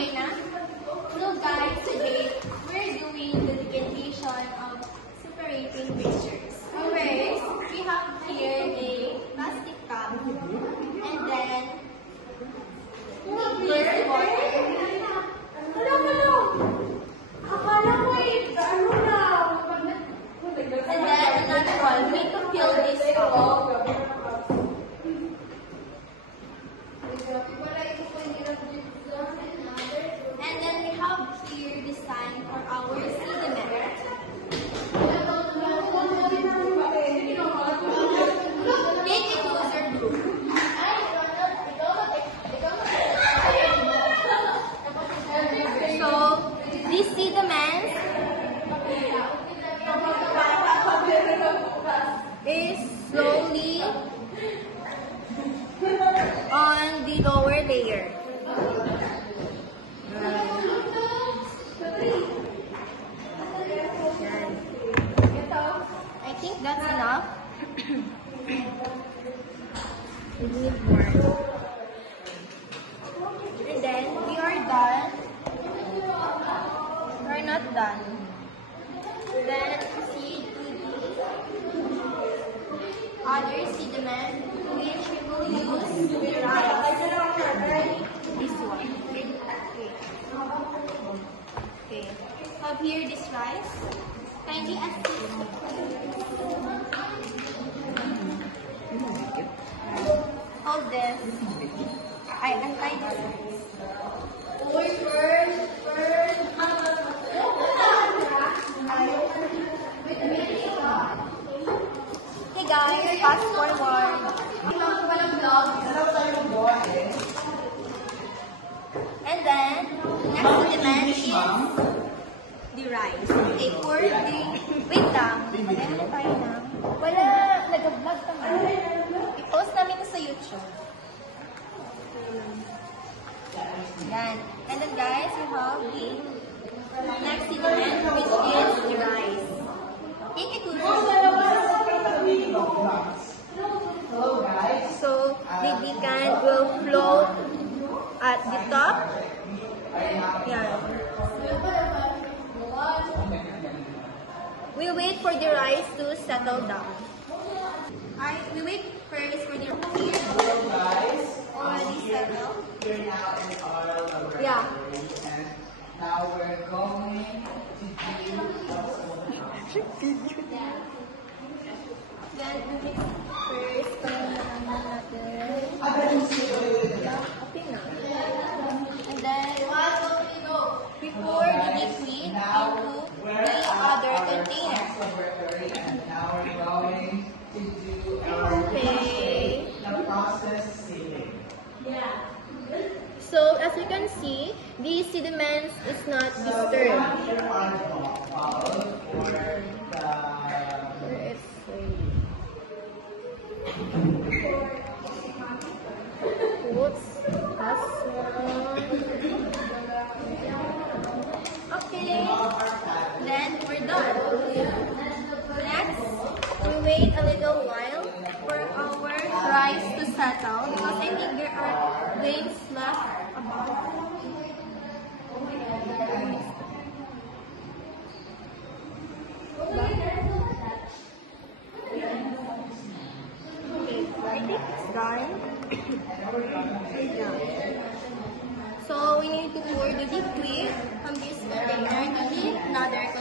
Okay na? So guys, today we're doing the decantation of separating mixtures. First, we have here a plastic cup, and then this water. And then another one, we need to fill this cup. And then we have here the sign for our sediment. Take a closer look. So, these sediments is slowly on the lower layer. I think that's enough. We need more. And then we are done. We're not done. Then proceed to the other sediment, which we will use the rice. This one. Okay. Have here this rice. Kindly assist. Hold this. I untie this. Hey guys, fast forward. And then, next sediment is the rice. Okay, for the... Wait lang. Meron tayo na. Wala, nag-vlog kami. I-post namin sa YouTube. Yan. And then guys, we have the next sediment, which is the rice. Take it to so, the decant will float at the top. Yan. We wait for the rice to settle down. We wait first for the rice already settled. We're now in our laboratory, Yeah. and now we're going to do Then we mix first natin. Okay na. And then before the liquid into the other container. and now we're going to do our the process sealing. So as you can see, these sediments is not disturbed. Here are the valve for the Okay, then we're done. Next, we wait a little while for our rice to settle because I think there are grains left about. Okay, I think it's done. So we need to pour the liquid from this container to the another container.